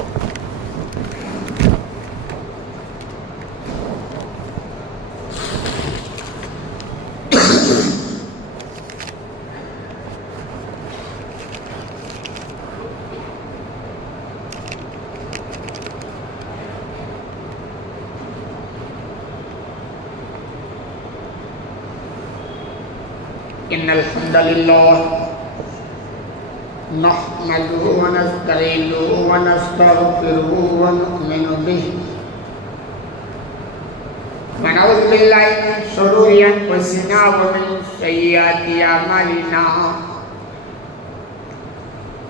إن الحمد لله نحمده ونستعينه ونستغفره ونؤمن به ونعوذ بالله من شرور أنفسنا ومن سيئات أعمالنا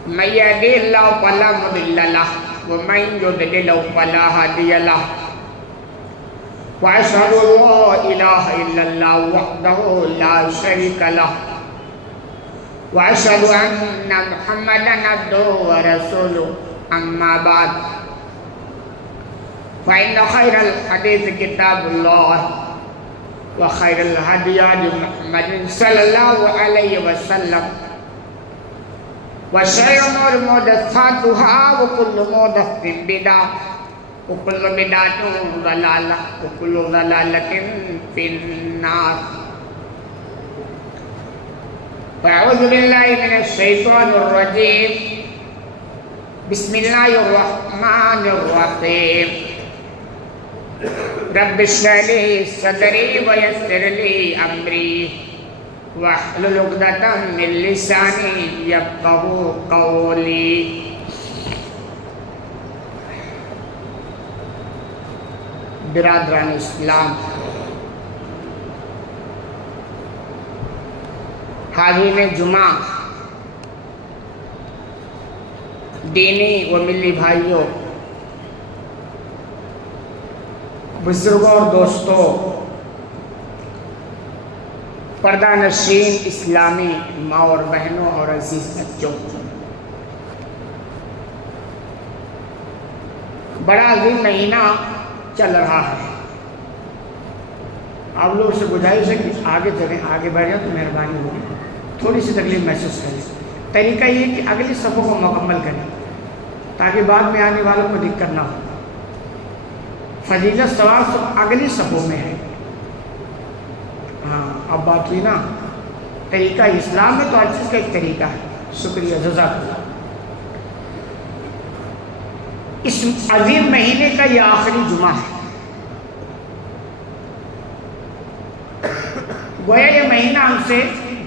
من يهده الله فلا مضل له ومن يضلل فلا هادي له وأشهد أن لا إله إلا الله وحده لا شريك له وأشهد أن محمدا عبده ورسوله أما بعد فإن خير الحديث كتاب الله وخير الهدي هدي محمد صلى الله عليه وسلم وشر الأمور محدثاتها وكل محدثة بدعة وكل بدعة ضلالة وكل ضلالة في النار فأعوذ بالله من الشيطان الرجيم بسم الله الرحمن الرحيم رب اشرح لي صدري ويسر لي أمري واحلل عقدة من لساني يفقهوا قولي برادران اسلام، حاضرین جمعہ، دینی و ملی بھائیوں، بزرگوں اور دوستوں، پردہ نشین اسلامی ماں اور بہنوں اور عزیز بچوں، بڑا عظیم مہینہ چل رہا ہے۔ آپ لوگوں سے گزارش ہے کہ آگے چلیں، آگے بڑھ جائیں تو مہربانی ہوگی، تھوڑی سی تکلیف محسوس کریں۔ طریقہ یہ کہ اگلی صفوں کو مکمل کریں تاکہ بعد میں آنے والوں کو دقت نہ ہو۔ فضیلت ثواب سب اگلی صفوں میں ہے۔ ہاں اب بات ہوئی نا طریقہ، اسلام میں تو ہر چیز کا ایک طریقہ ہے۔ شکریہ، جزاک اللہ۔ اس عظیم مہینے کا یہ آخری جمعہ ہے۔ گویا یہ مہینہ ہم سے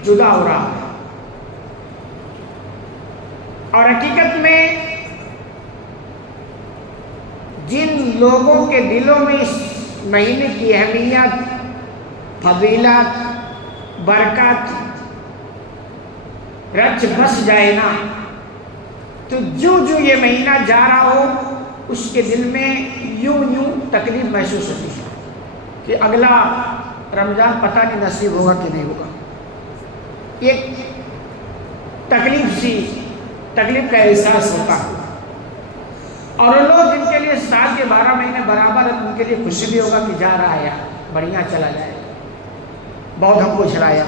جدا ہو رہا ہے، اور حقیقت میں جن لوگوں کے دلوں میں اس مہینے کی اہمیت، فضیلت، برکت رچ بس جائے نا، تو جو یہ مہینہ جا رہا ہو اس کے دل میں یوں تکلیف محسوس ہوتی ہے کہ اگلا رمضان پتہ نہیں نصیب ہوگا کہ نہیں ہوگا۔ ایک تکلیف کا احساس ہوتا ہے، اور ان لوگ جن کے لیے سال کے 12 مہینے برابر ہیں ان کے لیے خوشی بھی ہوگا کہ جا رہا ہے، بڑھیا چلا جائے، بہت ہم کو چلایا۔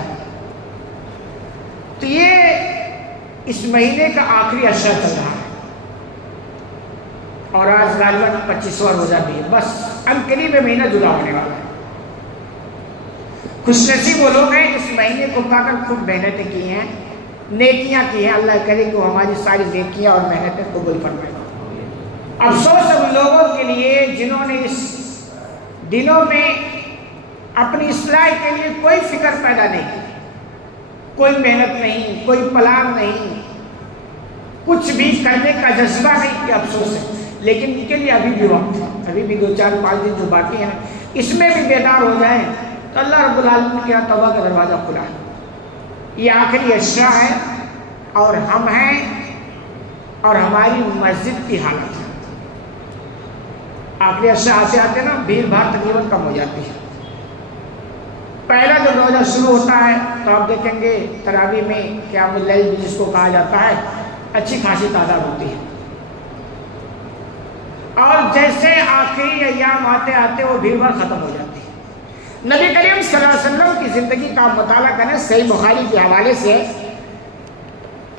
تو یہ اس مہینے کا آخری عشرہ چل رہا ہے، اور آج غالباً 25واں روزہ بھی ہے۔ بس ان قریب مہینہ جدا ہونے والا ہے۔ خوش نصیب وہ لوگ ہیں اس مہینے کو پا کر خوب محنتیں کی ہیں، نیکیاں کی ہیں۔ اللہ کرے کہ وہ ہماری ساری نیکیاں اور محنتیں قبول فرمائے۔ افسوس ان لوگوں کے لیے جنہوں نے اس دنوں میں اپنی اصلاح کے لیے کوئی فکر پیدا نہیں کی، کوئی محنت نہیں، کوئی پلان نہیں، کچھ بھی کرنے کا جذبہ نہیں، کہ افسوس ہے۔ لیکن ان کے لیے ابھی بھی وقت ہے، ابھی بھی 2-4-5 دن جو باقی ہیں اس میں بھی بیدار ہو جائیں تو اللہ رب العالمین کے یہاں توبہ کا دروازہ کھلا ہے۔ یہ آخری عشرہ ہے، اور ہم ہیں، اور ہماری مسجد کی حالت ہے۔ آخری عشرہ آتے آتے نا بھیڑ بھاڑ تقریباً کم ہو جاتی ہے۔ پہلا جب روزہ شروع ہوتا ہے تو آپ دیکھیں گے تراویح میں قیام اللیل جس کو کہا جاتا ہے اچھی خاصی تعداد ہوتی ہے، اور جیسے آخری ایام آتے آتے وہ بھیڑ بھاڑ ختم ہو جاتی ہے۔ نبی کریم صلی اللہ علیہ وسلم کی زندگی کا مطالعہ کریں، صحیح بخاری کے حوالے سے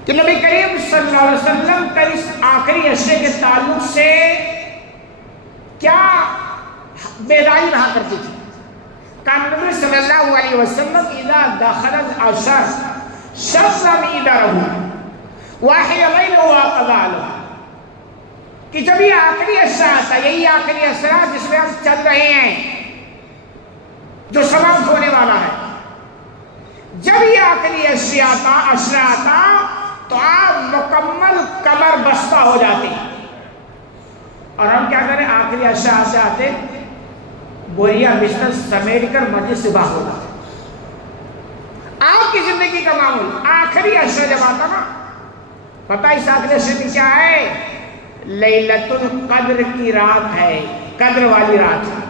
کہ نبی کریم صلی اللہ علیہ وسلم کا اس آخری عشرے کے تعلق سے کیا بیداری رہا کرتی تھی. کان نبی صلی اللہ علیہ وسلم اذا دخل العشر شرم ادارہ واحد لیل وقضا له، کہ جب یہ آخری عشرہ آتا ہے، یہی آخری عشرہ جس میں ہم چل رہے ہیں، جو سماپت ہونے والا ہے، جب یہ آخری عشرہ آتا تو آپ مکمل کمر بستہ ہو جاتے ہیں. اور ہم کیا کریں؟ آخری عشرہ آتے آتے بوریا بستر سمیٹ کر مسجد سے باہر ہو جاتے. آپ کی زندگی کا معمول آخری عشرہ جب آتا نا، پتہ اس آخری عشرے میں کیا ہے؟ لیلۃ القدر کی رات ہے، قدر والی رات ہے.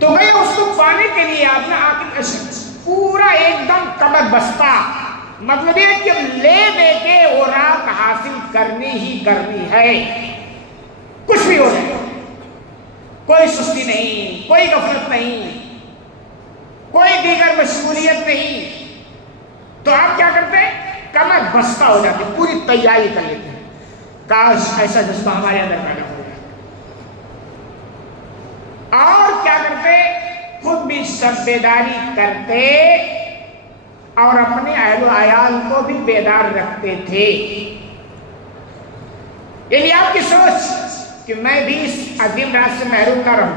تو بھئی اس کو پانے کے لیے آپ نے آخری عشرہ پورا ایک دم کمر بستہ، مطلب یہ کہ لے دے کے وہ رات حاصل کرنی ہی کرنی ہے، کچھ بھی ہو جائے، کوئی سستی نہیں، کوئی غفلت نہیں، کوئی دیگر مشغولیت نہیں. تو آپ کیا کرتے ہیں؟ کمر بستہ ہو جاتے، پوری تیاری کر لیتے ہیں. کاش ایسا جذبہ ہمارے اندر پیدا ہو جائے. اور کیا کرتے؟ خود بھی سب بیداری کرتے اور اپنے اہل و عیال کو بھی بیدار رکھتے تھے. یعنی آپ کی سوچ کہ میں بھی اس عظیم رات سے محروم نہ رہوں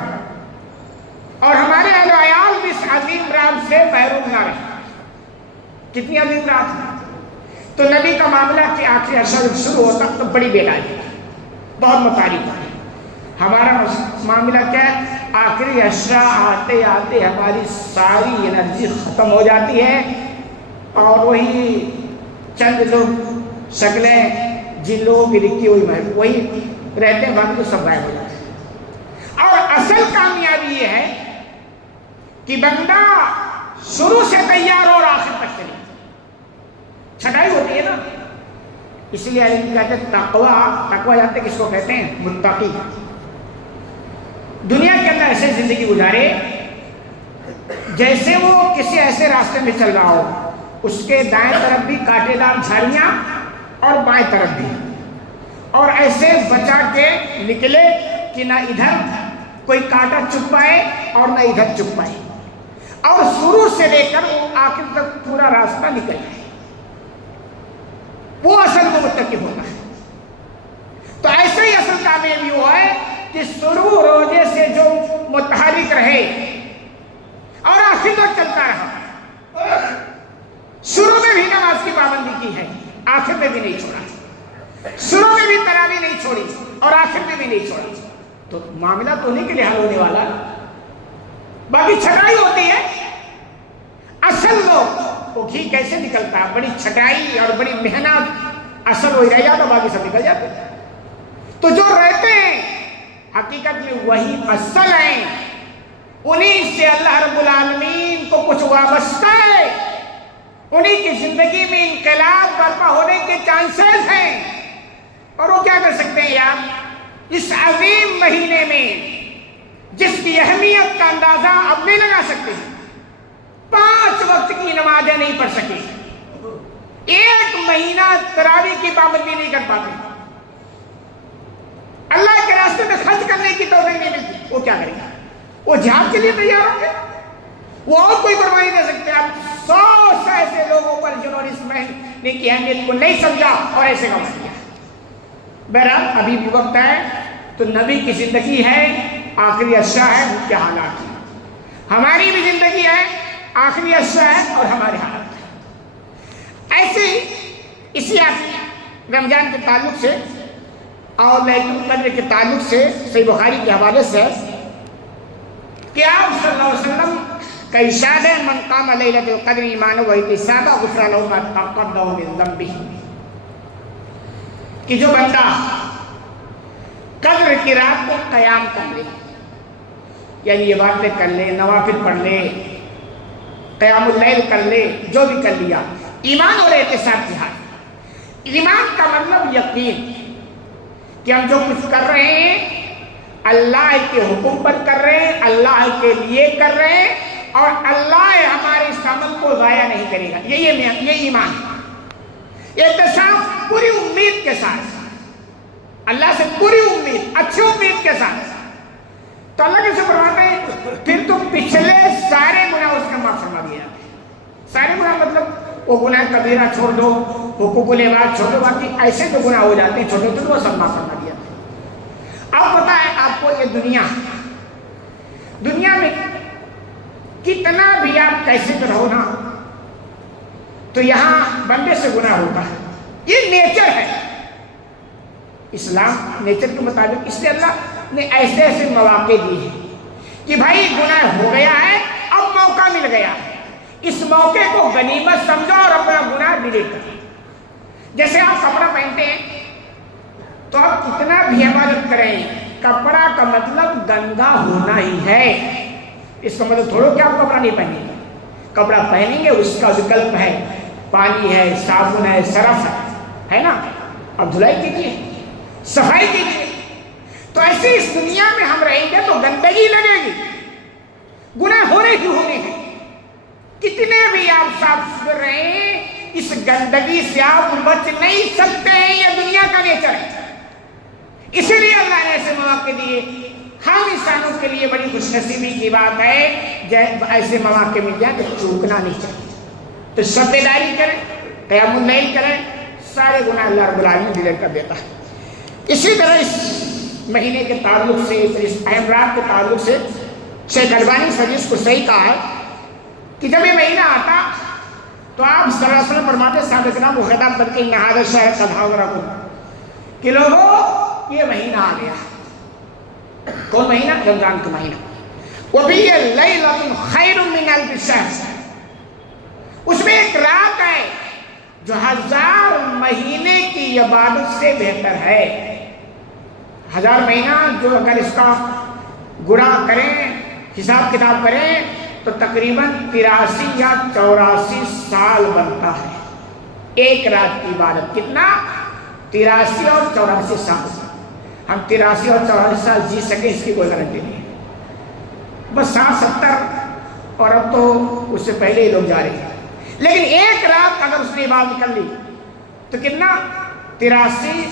اور ہمارے اہل و عیال بھی اس عظیم رات سے محروم نہ رہیں. کتنی عظیم رات ہے. تو نبی کا معاملہ کہ آخری عشرہ جب شروع ہوتا تو بڑی بیداری، بہت متعارف ہے. ہمارا معاملہ کیا ہے؟ آخری عشرہ آتے آتے ہماری ساری انرجی ختم ہو جاتی ہے اور وہی چند لوگ شکلیں جن لوگوں کی لکھی ہوئی وہی رہتے ہیں، باقی تو سب غائب ہو جاتے ہیں. اور اصل کامیابی یہ ہے کہ بندہ شروع سے تیار اور آخر تک چلے. چھٹائی ہوتی ہے نا، اس لیے علم کہتے ہیں تقویٰ جانتے کس کو کہتے ہیں؟ متقی. دنیا کے اندر ایسے زندگی گزارے جیسے وہ کسی ایسے راستے میں چل رہا ہو، اس کے دائیں طرف بھی کانٹے دار جھاڑیاں اور بائیں طرف بھی، اور ایسے بچا کے نکلے کہ نہ ادھر کوئی کانٹا چپ پائے اور نہ ادھر چپ پائے، اور شروع سے لے کر وہ آخر تک پورا راستہ نکل جائے. وہ اصل میں متقی ہوتا ہے. تو ایسے ہی اصل کامیابی ہوا ہے کہ شروع روزے سے جو متحرک رہے اور آخر تک چلتا رہا. شروع میں بھی نماز کی پابندی کی ہے، آخر میں بھی نہیں چھوڑا. شروع میں بھی تراویح نہیں چھوڑی اور آخر میں بھی نہیں چھوڑا. تو معاملہ تو نہیں کہ حل ہونے والا، باقی چھٹائی ہوتی ہے. اصل لوگ وہ گھی کیسے نکلتا ہے؟ بڑی چھٹائی اور بڑی محنت، اصل وہی رہ جاتا، باقی سب نکل جاتے. تو جو رہتے ہیں حقیقت میں وہی اصل ہیں، انہی سے اللہ رب العالمین کو کچھ وابستہ ہے، انہی کی زندگی میں انقلاب برپا ہونے کے چانسز ہیں. اور وہ کیا کر سکتے ہیں یار؟ اس عظیم مہینے میں جس کی اہمیت کا اندازہ اب نہیں لگا سکتے، 5 وقت کی نمازیں نہیں پڑھ سکے، 1 مہینہ تراویح کی پابندی نہیں کر پاتے، اللہ کے راستے میں خرچ کرنے کی توفیق نہیں ملتی. وہ کیا کریں گے؟ وہ جہاد کے لیے تیار ہوں گے، وہ اور کوئی قربانی دے سکتے ہیں. اب 100 ایسے لوگوں پر جنہوں نے اس مہینے کی اہمیت کو نہیں سمجھا اور ایسے کام کیا. بہرحال ابھی بھی وقت ہے. تو نبی کی زندگی ہے، آخری عشرہ ہے، ان کے حالات ہیں. ہماری بھی زندگی ہے، آخری عشرہ ہے اور ہمارے حالات ہیں. ایسے ہی اسی رمضان کے تعلق سے اور لیلۃ القدر کے تعلق سے صحیح بخاری کے حوالے سے کہ آپ صلی اللہ علیہ وسلم کا ارشاد ہے: من قام لیلۃ القدر ایمانا واحتسابا غفر له ما تقدم من ذنبه. کہ جو بندہ قدر کی رات کو قیام کر لے، یعنی یہ باتیں کر لے، نوافل پڑھ لے، قیام اللیل کر لے، جو بھی کر لیا، ایمان اور احتساب کی حالت. ایمان کا مطلب یقین کہ ہم جو کچھ کر رہے ہیں اللہ کے حکم پر کر رہے ہیں، اللہ کے لیے کر رہے ہیں، اور اللہ ہمارے اس عمل کو ضائع نہیں کرے گا. یہ ایمان ہے. احتساب پوری امید کے ساتھ، اللہ سے پوری امید، اچھی امید کے ساتھ، تو اللہ کیسے فرماتے ہیں پھر تو پچھلے سارے گناہ اس کا معاف فرما دیا۔ سارے گناہ مطلب وہ گناہ کبیرہ چھوڑ دو، حقوق العباد چھوڑ دو، باقی ایسے جو گناہ ہو جاتے ہیں چھوٹے چھوٹے وہ سب معاف فرما دیا۔ اب پتہ ہے آپ کو یہ دنیا میں کتنا بھی آپ کیسے تو رہو نا، تو یہاں بندے سے گناہ ہوتا ہے، یہ نیچر ہے، اسلام نیچر کے مطابق۔ اس لیے اللہ نے ایسے ایسے مواقع دی ہیں کہ بھائی گناہ ہو گیا ہے، اب موقع مل گیا ہے، اس موقع کو غنیمت سمجھو اور اپنا گناہ ڈیلیٹ کرو۔ جیسے آپ کپڑا پہنتے ہیں تو آپ کتنا بھی عبادت کریں، کپڑا کا مطلب گندا ہونا ہی ہے، اس کا مطلب تھوڑا کہ آپ کپڑا نہیں پہنیں گے، کپڑا پہنیں گے، اس کا وکلپ ہے، پانی ہے، صابن ہے، سرف ہے نا، اب دھلائی کیجیے، صفائی کیجیے۔ تو ایسے اس دنیا میں ہم رہیں گے تو گندگی لگے گی، گناہ ہونے ہی ہونے ہیں، کتنے بھی آپ صاف ستھرے رہیں اس گندگی سے آپ بچ نہیں سکتے ہیں، یہ دنیا کا نیچر ہے۔ اسی لیے اللہ نے ایسے مواقع دیے۔ ہم انسانوں کے لیے بڑی خوش نصیبی کی بات ہے جب ایسے مواقع مل جائیں تو چوکنا نہیں چاہیے، تو شب داری کریں، قیام اللیل کریں، سارے گناہ اللہ رب العالمین ڈیلیٹ کر دیتا ہے۔ اسی طرح اس مہینے کے تعلق سے، اس اہم رات کے تعلق سے شیخ البانی حدیث کو صحیح کہا ہے کہ جب یہ مہینہ آتا تو آپ صلی اللہ علیہ وسلم فرماتے صحابہ کرام کو خطاب کر کے ان هذا الشهر قد حضركم کہ لوگوں یہ مہینہ آ گیا۔ کون مہینہ؟ رمضان کا مہینہ۔ وَفِيهِ لَيْلَةٌ خَيْرٌ مِّنْ أَلْفِ شَهْرٍ، اس میں ایک رات ہے جو 1000 مہینے کی عبادت سے بہتر ہے۔ 1000 مہینہ جو اگر اس کا گنا کریں، حساب کتاب کریں تو تقریباً 83 یا 84 سال بنتا ہے ایک رات کی عبادت۔ کتنا؟ 83 اور 84 سال۔ ہم 83 اور 84 سال جی سکے اس کی کوئی گارنٹی نہیں ہے، بس 60 70 اور اب تو اس سے پہلے ہی لوگ جا رہے ہیں۔ لیکن ایک رات اگر اس نے عبادت کر لی تو کتنا؟ 83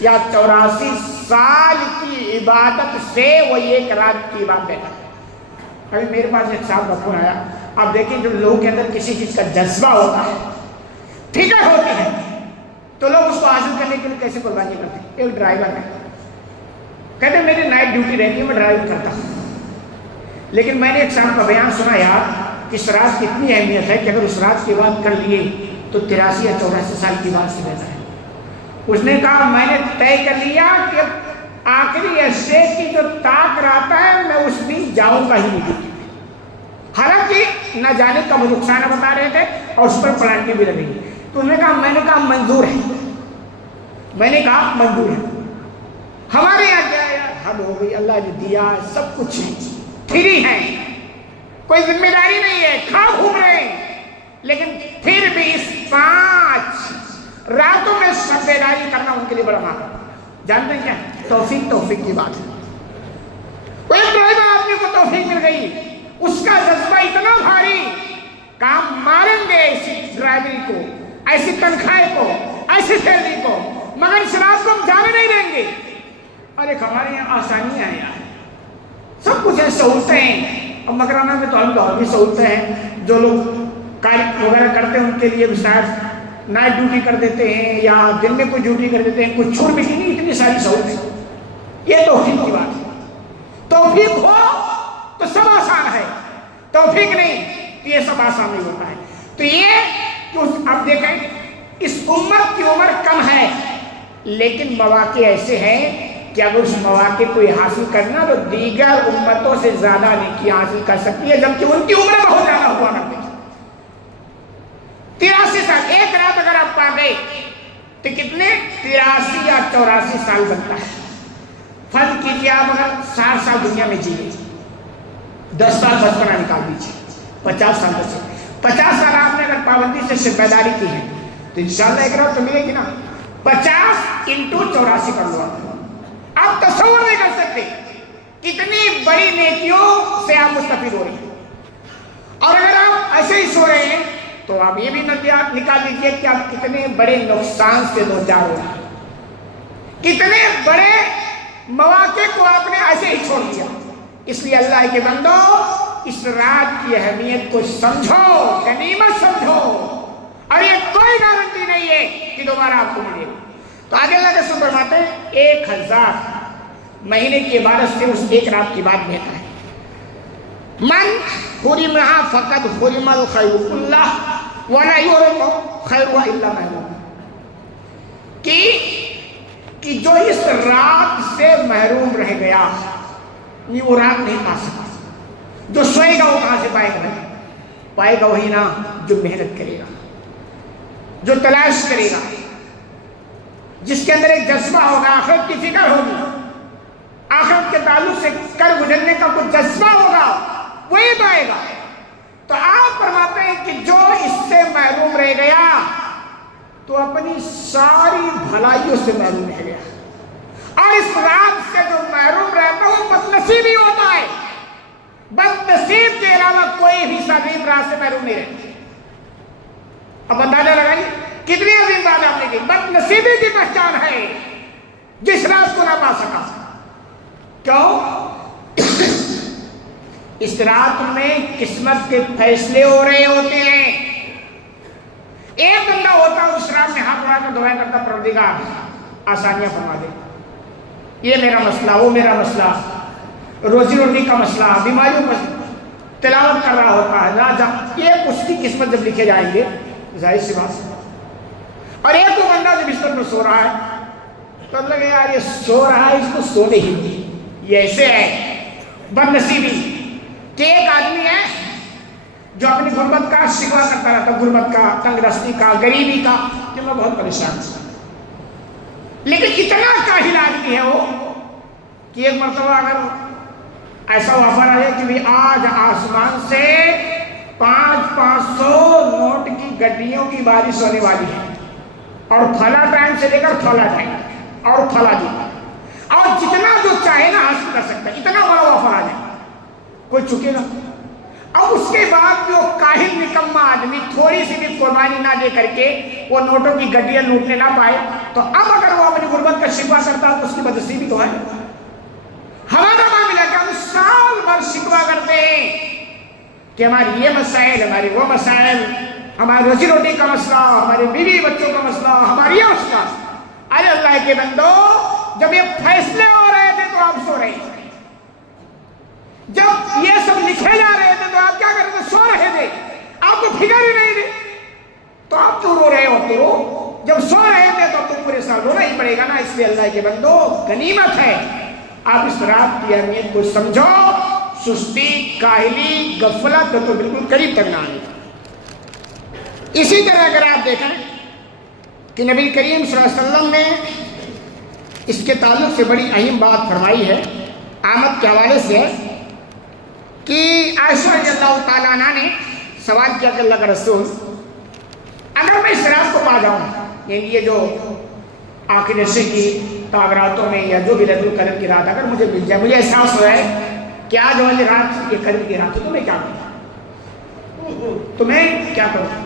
یا 84 سال کی عبادت سے وہ ایک رات کی عبادت ہے۔ ابھی میرے پاس ایک صاحب کا فون آیا، آپ دیکھیں جو لوگوں کے اندر کسی چیز کا جذبہ ہوتا ہے، فکر ہوتی ہے، تو لوگ اس کو حاصل کرنے کے لیے کیسے قربانی کرتے ہیں۔ ایک ڈرائیور ہے، کہتے ہیں میری نائٹ ڈیوٹی رہتی ہے، میں ڈرائیونگ کرتا ہوں، لیکن میں نے ایک صاحب کا بیان سنا یار کہ اس رات کی اتنی اہمیت ہے کہ اگر اس رات کی بات کر لیے تو 83 یا 84 سال کی بات سے بہتر ہے۔ اس نے کہا میں نے طے کر لیا کہ آخری عرصے کی جو طاق رہتا ہے میں اس دن جاؤں گا ہی نہیں، حالانکہ نہ جانے کا وہ نقصان بتا رہے تھے اور اس پر پلانٹی بھی لگے گی۔ تو انہوں نے کہا میں نے کہا منظور ہے، میں نے کہا منظور ہے۔ ہمارے یہاں کیا ہے، حد ہو گئی، اللہ نے دیا سب کچھ ہے، فری ہے، کوئی ذمہ داری نہیں ہے، کھا گھوم رہے ہیں، لیکن پھر بھی اس 5 راتوں میں شب بیداری کرنا ان کے لیے بڑا معنی۔ جانتے ہیں کیا؟ توفیق کی بات ہے۔ وہ ایک ڈرائیور آدمی کو توفیق مل گئی، اس کا جذبہ اتنا بھاری، کام ماریں گے ایسی ڈرائیوری کو، ایسی تنخواہ کو، ایسی سیلری کو، مگر اس رات کو ہم جانے نہیں دیں گے۔ اور ایک ہمارے یہاں آسانیاں ہیں یار، سب کچھ ہے، سہولتیں ہیں، اور مکرانہ میں تو ہم اور بھی سہولتیں ہیں، جو لوگ کار وغیرہ کرتے ہیں ان کے لیے بھی شاید نائٹ ڈیوٹی کر دیتے ہیں یا دن میں کوئی ڈیوٹی کر دیتے ہیں، کچھ چھوٹ بھی نہیں، اتنی ساری سہولتیں۔ یہ توفیق کی بات ہے، توفیق ہو تو سب آسان ہے، توفیق نہیں تو یہ سب آسان نہیں ہوتا ہے۔ تو یہ کہ اب دیکھیں اس امت کی عمر کم ہے، لیکن مواقع ایسے ہیں کہ اگر اس مواقع کو حاصل کرنا تو دیگر امتوں سے زیادہ نیکی حاصل کر سکتی ہے، جبکہ ان کی عمر بہت زیادہ ہوا کرتی ہے۔ 83 سال ایک رات اگر آپ پا گئے تو کتنے؟ 83 یا 84 سال بنتا ہے۔ فرض کیجیے آپ اگر 60 سال دنیا میں جیے، 10 سال بچپنا نکال دیجیے، 50 سال بچے، 50 سال آپ نے اگر پابندی سے شب بیداری کی ہے تو انشاءاللہ ایک رات تو ملے گی نا۔ 50 انٹو 84 کر لو، آپ تصور نہیں کر سکتے کتنی بڑی نیکیوں سے آپ مستفید ہو رہے ہیں۔ اور اگر آپ ایسے ہی سو رہے ہیں تو آپ یہ بھی نکال لیجئے کہ آپ کتنے بڑے نقصان سے دوچار ہو، کتنے بڑے مواقع کو آپ نے ایسے ہی چھوڑ دیا۔ اس لیے اللہ کے بندو اس رات کی اہمیت کو سمجھو، غنیمت سمجھو، اور یہ کوئی گارنٹی نہیں ہے کہ دوبارہ آپ کو ملے گا۔ تو آگے اللہ کے سن فرماتے ہیں 1000 مہینے کی عبادت سے اس ایک رات کی بات بہتر ہے۔ من حرمہا فقد حرم الخیر کلہ ولا یحرم خیرہا الا محروم، کہ جو اس رات سے محروم رہ گیا یہ وہ رات نہیں پا سکتا۔ جو سوئے گا وہ کہاں سے پائے گا؟ پائے گا وہی نا جو محنت کرے گا، جو تلاش کرے گا، جس کے اندر ایک جذبہ ہوگا، آخرت کی فکر ہوگی، آخرت کے تعلق سے کر گزرنے کا کچھ جذبہ ہوگا، وہی پائے گا۔ تو آپ فرماتے ہیں کہ جو اس سے محروم رہ گیا تو اپنی ساری بھلائیوں سے محروم رہ گیا، اور اس رات سے جو محروم رہتا ہے وہ بدنصیب ہی ہوتا ہے۔ بدنصیب کے علاوہ کوئی بھی عظیم رات سے محروم نہیں رہتا۔ اب اندازہ لگائیے کتنی عظیم بات آپ نے کی، بدنصیبی کی پہچان ہے جس رات کو نہ پا سکا۔ کیوں؟ اس رات میں قسمت کے فیصلے ہو رہے ہوتے ہیں۔ ایک بندہ ہوتا ہے اس رات میں ہاتھ اٹھا کر دعائیں کرتا، پروردگار آسانیاں فرما دے، یہ میرا مسئلہ، وہ میرا مسئلہ، روزی روٹی کا مسئلہ، بیماریوں کا تلاوت کر رہا ہوتا ہے نہ یہ اس کی قسمت جب لکھے جائیں گے ظاہر سی بات ہے۔ اور ایک وہ بندہ جو بستر میں سو رہا ہے تو اللہ کہ یار یہ سو رہا ہے، اس کو سونے ہی نہیں۔ یہ ایسے ہے بدنصیبی کہ ایک آدمی ہے جو اپنی غربت کا شکوہ کرتا رہتا، غربت کا، تنگ دستی کا، غریبی کا، کہ میں بہت پریشان ہوں، لیکن اتنا کاہل آدمی ہے وہ کہ ایک مرتبہ اگر ایسا آفر آئے کہ بھی آج آسمان سے 500 نوٹ کی گڈیوں کی بارش ہونے والی ہے، اور پھلا ٹائم سے لے کر پھلا ٹائم اور پھلا دن، اور جتنا جو چاہے نا حاصل کر سکتا ہے، اتنا بڑا آفر آ جائے، کوئی چکے گا؟ اب اس کے بعد جو کاہل نکمہ آدمی تھوڑی سی بھی قربانی نہ دے کر کے وہ نوٹوں کی گڈیاں لوٹنے نہ پائے، تو اب اگر وہ اپنی غربت کا شکوہ کرتا تو اس کی بدنصیبی تو ہے۔ ہمارا معاملہ کہ ہم سال بھر شکوہ کرتے ہیں کہ ہماری یہ مسائل، ہماری وہ مسائل، ہماری روزی روٹی کا مسئلہ، ہمارے بیوی بچوں کا مسئلہ، ہماری یہ مسئلہ۔ ارے اللہ کے بندو، جب یہ فیصلے ہو رہے تھے تو آپ سو رہے تھے، جب یہ سب لکھے جا رہے تھے تو آپ کیا کر رہے تھے؟ سو رہے تھے، آپ کو فکر ہی نہیں تھی، تو آپ کیوں رو رہے ہو؟ تو جب سو رہے تھے تو پورے سال رونا ہی پڑے گا نا۔ اس لیے اللہ کے بندو غنیمت ہے، آپ اس رات کی اہمیت کو سمجھو۔ سستی، کاہلی، غفلت تو بالکل قریب تک نہ آنے۔ اسی طرح اگر آپ دیکھیں کہ نبی کریم صلی اللہ علیہ وسلم نے اس کے تعلق سے بڑی اہم بات فرمائی ہے، آمد کے حوالے سے، کہ عائشہ رضی اللہ تعالیٰ عنہ نے سوال کیا کہ اللہ کا رسول، اگر میں اس رات کو پا جاؤں، یعنی یہ جو آخر عشر کی تاغراتوں میں یا جو بھی ليلۃ القدر کی رات اگر مجھے مل جائے، مجھے احساس ہو جائے کہ آج والی رات یہ قدر کی رات ہے، تو میں کیا کروں؟ تو میں کیا کروں؟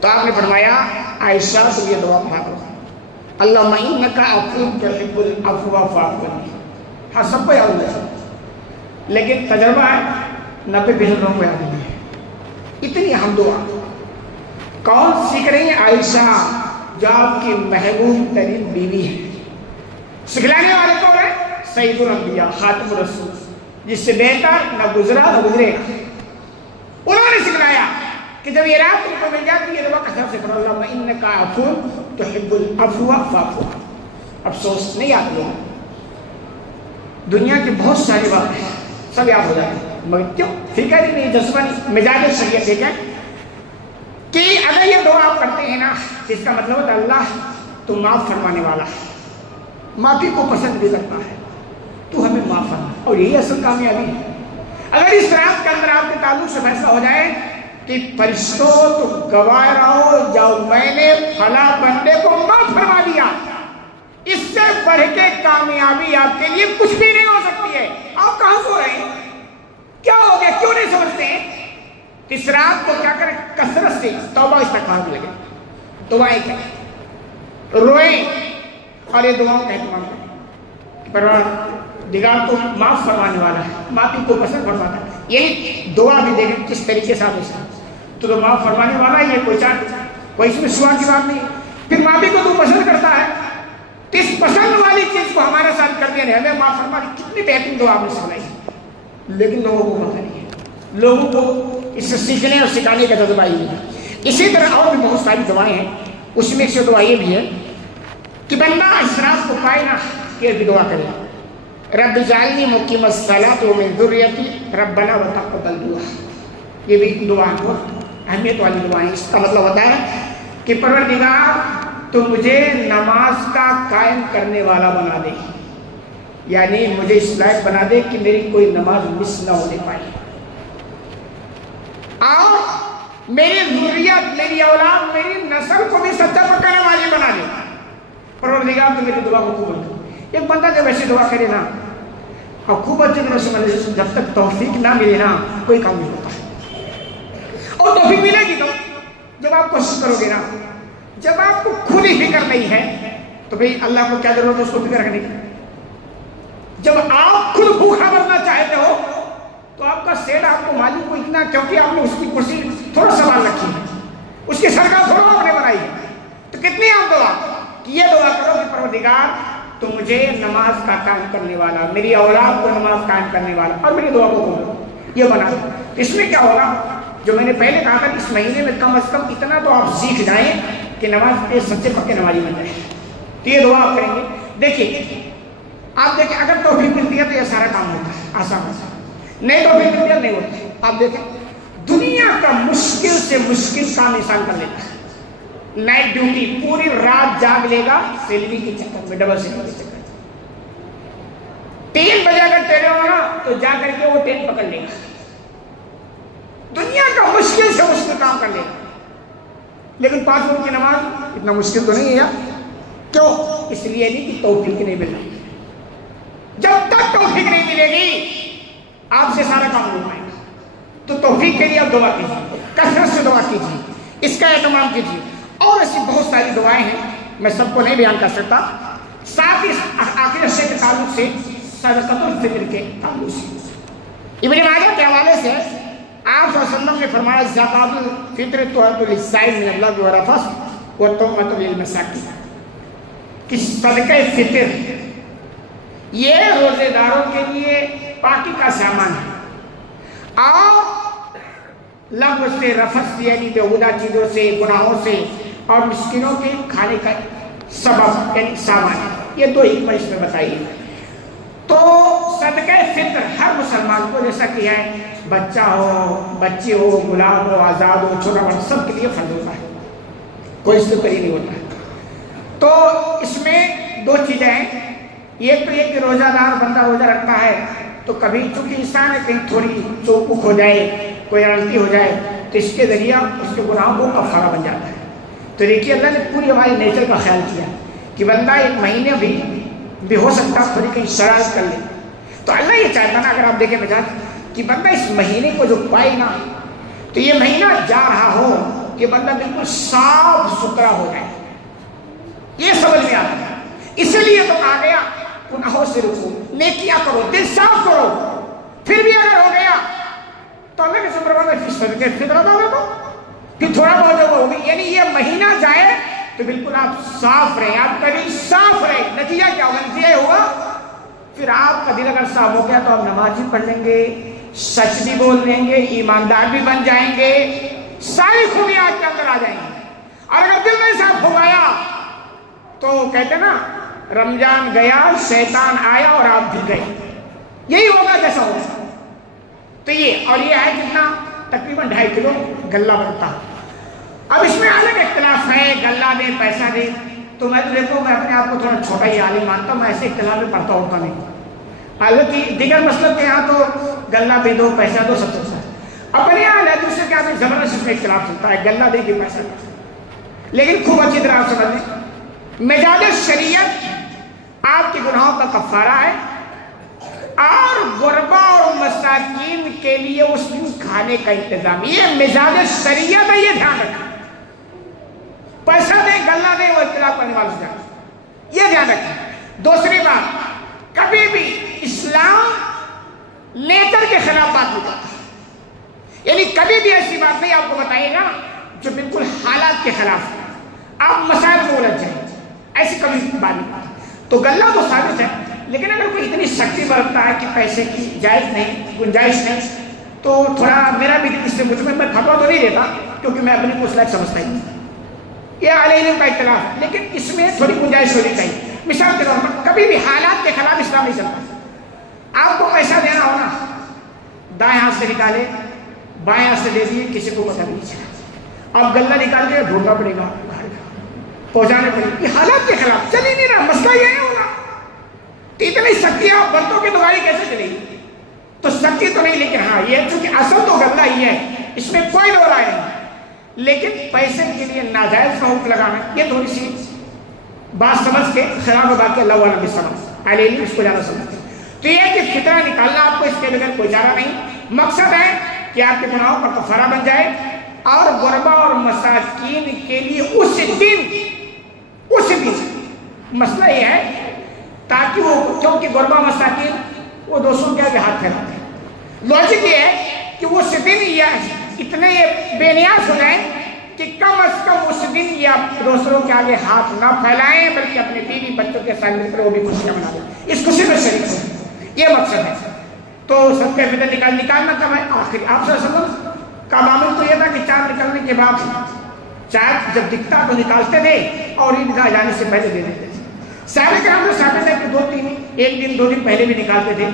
تو آپ نے فرمایا عائشہ تم یہ دعا پڑھا کرو، اللہم انک عفو تحب العفو فاعف عنی۔ ہاں سب کو یاد ہے، لیکن تجربہ ہے 90% لوگوں کو یاد نہیں ہے۔ اتنی اہم دعا کون سیکھ رہی ہیں؟ عائشہ، جو آپ کی محبوب ترین بیوی ہے۔ سکھلانے والے کون ہیں؟ سید الانبیاء، خاتم الرسول، جس سے بہتر نہ گزرا نہ گزرے گا۔ انہوں نے سکھلایا کہ جب یہ رات تم کو مل جاتی ہے تو قسم سے کرو اللہم انک عفو تحب العفو فاعف عنی۔ افسوس نہیں یاد لوگ، دنیا کی بہت ساری باتیں سب یاد ہو جاتے ہیں، مگر کیوں؟ فکر ہی نہیں، جذبہ نہیں۔ مزاج شریعت دیکھیں کہ اگر یہ دعا آپ کرتے ہیں نا، اس کا مطلب ہے اللہ تو معاف فرمانے والا ہے، معافی کو پسند بھی کرتا ہے، تو ہمیں معاف فرما، اور یہی اصل کامیابی ہے۔ اگر اس رات کے اندر آپ کے تعلق سے فیصلہ ہو جائے کہ فرشتوں تو گواہ رہو جاؤ میں نے فلاں بندے کو معاف فرما دیا، اس سے بڑھ کے کامیابی آپ کے لیے کچھ بھی نہیں ہو سکتی ہے۔ آپ کہاں سو رہے ہیں؟ کیا ہو گیا؟ کیوں نہیں سمجھتے ہیں؟ تو اس رات کو کیا کریں؟ کثرت سے توبہ استغفار لگے، دعائیں کریں، روئیں اور یہ دعاؤں کا اہتمام کریں۔ پروردگار تو معاف فرمانے والا ہے، معافی کو پسند فرماتا ہے، یہی دعا بھی دیکھیں کس طریقے سے آپ تو معاف فرمانے والا ہے، یہ کوئی اس میں سوا کی بات نہیں۔ پھر معافی کو تو پسند کرتا ہے، تو اس پسند والی چیز کو ہمارے ساتھ کر دیا نہیں، ہمیں معاف فرما دی، کتنی بہترین دعا آپ نے سنائی، لیکن لوگوں کو پتہ نہیں ہے، لوگوں کو اس سے سیکھنے اور سکھانے کا تجربہ ہی نہیں ہے۔ اسی طرح اور بھی بہت ساری دعائیں ہیں، اس میں سے دعا یہ بھی ہے کہ بندہ اسراف کو پائے نا کہ بھی دعا کرے، رب اجعلنی مقیم الصلاۃ ومن ذریتی ربنا وتقبل دعا، یہ بھی دعا کو اہمیت والی دعائیں۔ اس کا مطلب ہوتا ہے کہ پروردگار تو مجھے نماز کا قائم کرنے والا بنا دے، یعنی مجھے اس لائق بنا دے کہ میری کوئی نماز مس نہ ہونے پائے، اور میری ذریت، میری اولاد، میری نسل کو بھی سچا پکا نمازی بنا دے۔ پروردگار تو میری دعا کو قبول کر۔ ایک بندہ جب ایسی دعا کرے نا اور خوب اچھی طرح سے، جب تک توفیق نہ ملے نا کوئی کام نہیں ہوتا، اور توفیق ملے گی تو جب آپ کوشش کرو گے نا، جب آپ کو خود ہی فکر نہیں ہے تو بھئی اللہ کو کیا ضرورت ہے اس کو فکر رکھنے کی؟ جب آپ خود بھوکا مرنا چاہتے ہو تو آپ کا سیٹ آپ کو مالک کو اتنا، کیونکہ آپ نے اس کی کرسی تھوڑا سوال رکھی ہے، اس کی سرکار تھوڑا آپ نے بنائی ہے، تو کتنی آپ دعا کہ یہ دعا کرو کہ پروردگار تو مجھے نماز کا قائم کرنے والا، میری اولاد کو نماز قائم کرنے والا، اور میری دعا کو قبول یہ بنا۔ اس میں کیا ہوگا؟ جو میں نے پہلے کہا تھا کہ اس مہینے میں کم از کم اتنا تو آپ سیکھ جائیں کہ نماز کے سچے پکے نمازی بن جائیں، تو یہ دعا آپ کریں گے۔ دیکھیے آپ دیکھیں، اگر توفیق ملتی ہے تو یہ سارا کام ہوتا ہے، آسان ہوتا ہے، نہیں توفیق ملتی ہے نہیں ہوتا۔ آپ دیکھیں دنیا کا مشکل سے مشکل کام انسان کر لیتا ہے، نائٹ ڈیوٹی پوری رات جاگ لے گا سیلری کے چکر میں، ڈبل سیلری کے چکر میں، 3 بجے اگر ٹرین ہوگا تو جا کر کے وہ ٹرین پکڑ لے گا، دنیا کا مشکل سے مشکل کام کر لے گا، لیکن 5 وقت کی نماز اتنا مشکل تو نہیں ہے۔ کیوں؟ اس لیے نہیں کہ توفیق نہیں مل رہی، جب تک توفیق نہیں ملے گی آپ سے سارا کام ہو پائے گا۔ تو توفیق کے لیے آپ دعا کیجیے، کثرت سے دعا کیجیے، اس کا اہتمام کیجیے، اور ایسی بہت ساری دعائیں ہیں، میں سب کو نہیں بیان کر سکتا۔ ساتھ ہی آخر حصے کے تعلق سے صدقۃ الفطر کے تعلق سے ابن ماجہ کے حوالے سے آپ صلی اللہ علیہ وسلم نے فرمایا زکوٰۃ الفطر طہرۃ للصائم من اللغو والرفث وطعمۃ للمساکین، کہ صدقہ فطر یہ روزے داروں کے لیے پاکی کا سامان ہے، اور لغو سے، رفث سے یعنی بیہودہ چیزوں سے، گناہوں سے، اور مسکینوں کے کھانے کا سبب یعنی سامان ہے۔ یہ 2 حکمت اس میں بتائی ہے۔ تو صدقہ فطر ہر مسلمان کو، جیسا کہ ہے بچہ ہو، بچی ہو، غلام ہو، آزاد ہو، چھوٹا بڑا، سب کے لیے فرض ہوتا ہے، کوئی اس سے پری نہیں ہوتا ہے۔ تو اس میں 2 چیزیں ہیں، ایک تو یہ کہ روزہ دار بندہ روزہ رکھتا ہے تو کبھی چونکہ انسان ہے کہیں تھوڑی چوک ہو جائے، کوئی غلطی ہو جائے تو اس کے ذریعہ اس کے گناہوں کو کفارہ بن جاتا ہے۔ تو دیکھیے اللہ نے پوری ہماری نیچر کا خیال کیا کہ بندہ 1 مہینے بھی ہو سکتا تھوڑی کہیں شرارت کر لے، تو اللہ یہ چاہتا نا، اگر آپ دیکھیں مزاج کہ بندہ اس مہینے کو جو پائے نا، تو یہ مہینہ جا رہا ہو کہ بندہ بالکل صاف ستھرا ہو جائے، یہ سمجھ میں آتا ہے۔ اسی لیے تو آ گیا گناہوں سے رکو، نیکیاں کرو، دل صاف کرو، پھر بھی اگر ہو گیا تو اللہ کے سبحانہ وتعالی صدقہ فطر ادا کرو، پھر تھوڑا بہت جب ہوگی، یعنی یہ مہینہ جائے تو بالکل آپ صاف رہے، آپ کا دل صاف رہے۔ نتیجہ کیا ہوگا؟ نتیجہ ہوگا پھر آپ کا دل اگر صاف ہو گیا تو آپ نماز بھی پڑھ لیں گے، سچ بھی بول لیں گے، ایماندار بھی بن جائیں گے، ساری خوبیاں آپ کے اندر آ جائیں گی۔ اور اگر دل نہیں صاف ہو گیا تو کہتے ہیں نا رمضان گیا شیطان آیا اور آپ بھی گئے، یہی ہوگا جیسا ہوگا۔ تو یہ اور یہ ہے کتنا؟ تقریباً 2.5 کلو غلہ بنتا۔ اب اس میں الگ اختلاف ہے، غلہ دے پیسہ دے، تو میں تو دیکھو میں اپنے آپ کو تھوڑا چھوٹا ہی عالم مانتا ہوں، میں ایسے اختلاف میں پڑھتا ہوتا نہیں، حالانکہ دیگر مسلک کے یہاں تو غلہ بھی دو پیسہ دو سب سے اپنے یہاں ہے، دوسرے کے یہاں زبردست میں اختلاف چلتا ہے، غلہ دے کے پیسہ دے۔ لیکن خوب اچھی طرح آپ سمجھ لیں مزاج شریعت آپ کے گناہوں کا کفارہ ہے، اور غربا اور مساکین کے لیے اس دن کھانے کا انتظام. یہ مزاج شریعت ہے, یہ دھیان رکھیں. پیسہ دیں غلہ دیں وہ اطلاع کرنے والوں سے, یہ دھیان رکھیں. دوسری بات, کبھی بھی اسلام نیچر کے خلاف بات نہیں کرتا. یعنی کبھی بھی ایسی بات نہیں آپ کو بتائے گا جو بالکل حالات کے خلاف ہے, آپ مسائل کو الجھ جائیں, ایسی کبھی بات نہیں کرتا. تو غلہ تو ثابت ہے, لیکن اگر کوئی اتنی سختی برتتا ہے کہ پیسے کی جائز نہیں, گنجائش نہیں, تو تھوڑا میرا بھی اس سے مجھ میں فتویٰ تو نہیں دیتا کیونکہ میں اپنی کو اصلاح سمجھتا ہی, یہ اہل علم کا اختلاف ہے, لیکن اس میں تھوڑی گنجائش ہونی چاہیے. مثال کے طور پر کبھی بھی حالات کے خلاف اسلام نہیں چلتا. آپ کو پیسہ دینا ہونا, دائیں ہاتھ سے نکالے بائیں ہاتھ سے دے دیے, کسی کو پتہ نہیں چلا. آپ غلہ نکال کے ڈھونڈنا پڑے گا, پہنچانے پڑے گا, یہ حالات کے خلاف چل ہی نہیں رہا. مسئلہ یہ ہے ہونا اتنی سختی آپ برتوں کی دکانی کیسے چلے گی؟ تو سختی تو نہیں, لیکن ہاں یہ چونکہ اصل تو غلہ ہی ہے, اس میں کوئی دو رائے نہیں. لیکن پیسے کے لیے ناجائز کا حکم لگانا یہ تھوڑی سی بات سمجھ کے خراب بات کے اللہ علیہ سمجھ اہل علم اس کو زیادہ سمجھتے ہیں. تو یہ کہ فطرہ نکالنا آپ کو اس کے بغیر کوئی چارہ نہیں. مقصد ہے کہ آپ کے گناہوں کا کفارہ بن جائے اور غربا اور مساکین کے لیے اس دن مسئلہ یہ ہے تاکہ وہ, کیونکہ غربا مساکین وہ دوستوں کے آگے ہاتھ پھیلاتے ہیں. لاجک یہ ہے کہ وہ اس دن یا اتنے بے نیاز ہو جائیں کہ کم از کم اس دن یا دوسروں کے آگے ہاتھ نہ پھیلائیں, بلکہ اپنے بیوی بچوں کے ساتھ مل کر وہ بھی خوشیاں منا دیں, اس خوشی میں شریک ہوں. یہ مقصد ہے. تو سب کا فطر نکالنا کب ہے؟ آخری. آپ صلی اللہ علیہ وسلم کا معمول تو یہ تھا کہ چاند نکلنے کے بعد, چاند جب دکھتا تو نکالتے تھے اور عیدگاہ جانے سے پہلے دے دیتے تھے. صحابہ کرام تو ثابت ہے کہ ایک دن دو دن پہلے بھی نکالتے تھے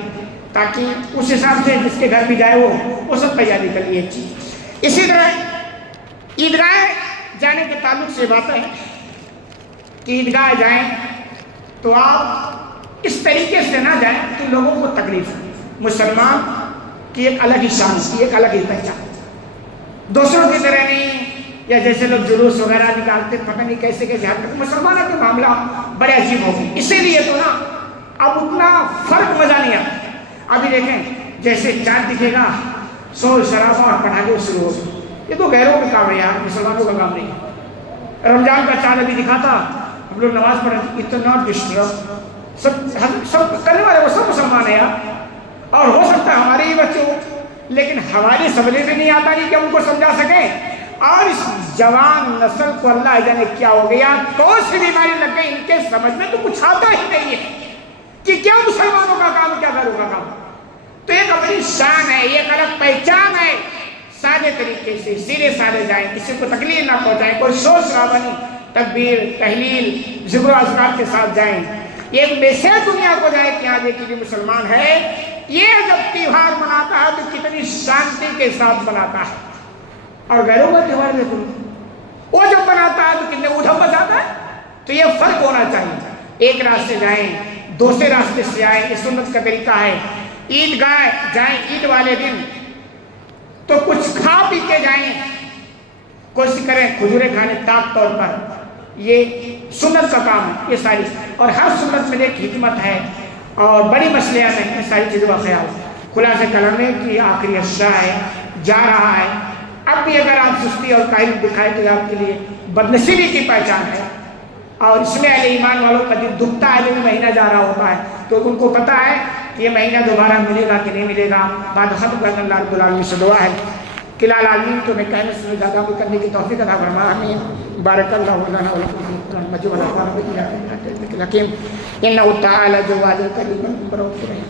تاکہ اس حساب سے جس کے گھر بھی جائے وہ سب تیاری کر لیے چیز. اسی طرح عیدگاہ جانے کے تعلق سے بات ہے کہ عیدگاہ جائیں تو آپ اس طریقے سے نہ جائیں کہ لوگوں کو تکلیف ہو. مسلمان کی ایک الگ ہی شان کی, ایک الگ ہی پہچان, دوسروں کی طرح نہیں. یا جیسے لوگ جلوس وغیرہ نکالتے پتہ نہیں کیسے کیسے حد تک مسلمانوں کے معاملہ بڑے عجیب ہو گئے. اسی لیے تو نا اب اتنا فرق مزہ نہیں آتا. ابھی دیکھیں جیسے چاند دکھے گا شور شرابہ اور پٹاخے شروع ہو گئے. یہ تو غیروں کا کام ہے یار, مسلمانوں کا کام نہیں. رمضان کا چاند ابھی دکھا تھا, ہم لوگ نماز پڑھ رہے تھے, اتنا ڈسٹرب, سب کرنے والے وہ سب مسلمان ہیں یار, اور ہو سکتا ہے ہمارے ہی بچے ہو, لیکن ہماری سمجھنے میں نہیں آتا نہیں کہ ہم کو سمجھا سکیں. اور اس جوان نسل کو اللہ جانے کیا ہو گیا, کون سی بیماری لگ گئی, ان کے سمجھ میں تو کچھ آتا ہی نہیں ہے کہ کیا مسلمانوں کا کام کیا گھروں کا کام. تو ایک اپنی شان ہے, ایک الگ پہچان ہے. سادے طریقے سے سیدھے سادے جائیں, کسی کو تکلیف نہ پہنچائیں, کوئی شور شرابہ نہیں, تکبیر تحلیل ذکر و اذکار کے ساتھ جائیں. ایک میسیج دنیا کو جائے کہ آج ایک جو مسلمان ہے یہ جب تیوہار مناتا ہے تو کتنی شانتی کے ساتھ مناتا ہے, اور غیروں کا تیوہار دیکھو وہ جب مناتا ہے تو کتنے ادھم بجاتا ہے. تو یہ فرق ہونا چاہیے. ایک راستے جائیں, دوسرے راستے سے آئیں, یہ سنت کا طریقہ ہے. عید گاہ جائیں عید والے دن تو کچھ کھا پی کے جائیں, کوشش کریں کھجورے کھانے طاق طور پر, یہ سنت کا کام ہے. یہ ساری اور ہر سنت میں ایک حکمت ہے اور بڑی مسئلہ میں ساری چیزوں کا خیال. خلاصہ کلام ہے کہ آخری اشیاء ہے, جا رہا ہے. اب بھی اگر آپ سستی اور کاہل دکھائیں تو آپ کے لیے بدنصیبی کی پہچان ہے. اور اس میں اہل ایمان والوں کا دل دکھتا ہے جب مہینہ جا رہا ہوتا ہے تو ان کو پتہ ہے کہ یہ مہینہ دوبارہ ملے گا کہ نہیں ملے گا. بعد ختم کرنا اللہ رب العالمین سے دعا ہے کہ العالمین تو میں کہنے سے زیادہ عمل کرنے کی توفیق عطا فرما. آمین. بارک اللہ لنا ولکم فی القرآن المجید ونفعنا بالآیات الحکیم انہ تعالی جواد کریم برؤوف رحیم.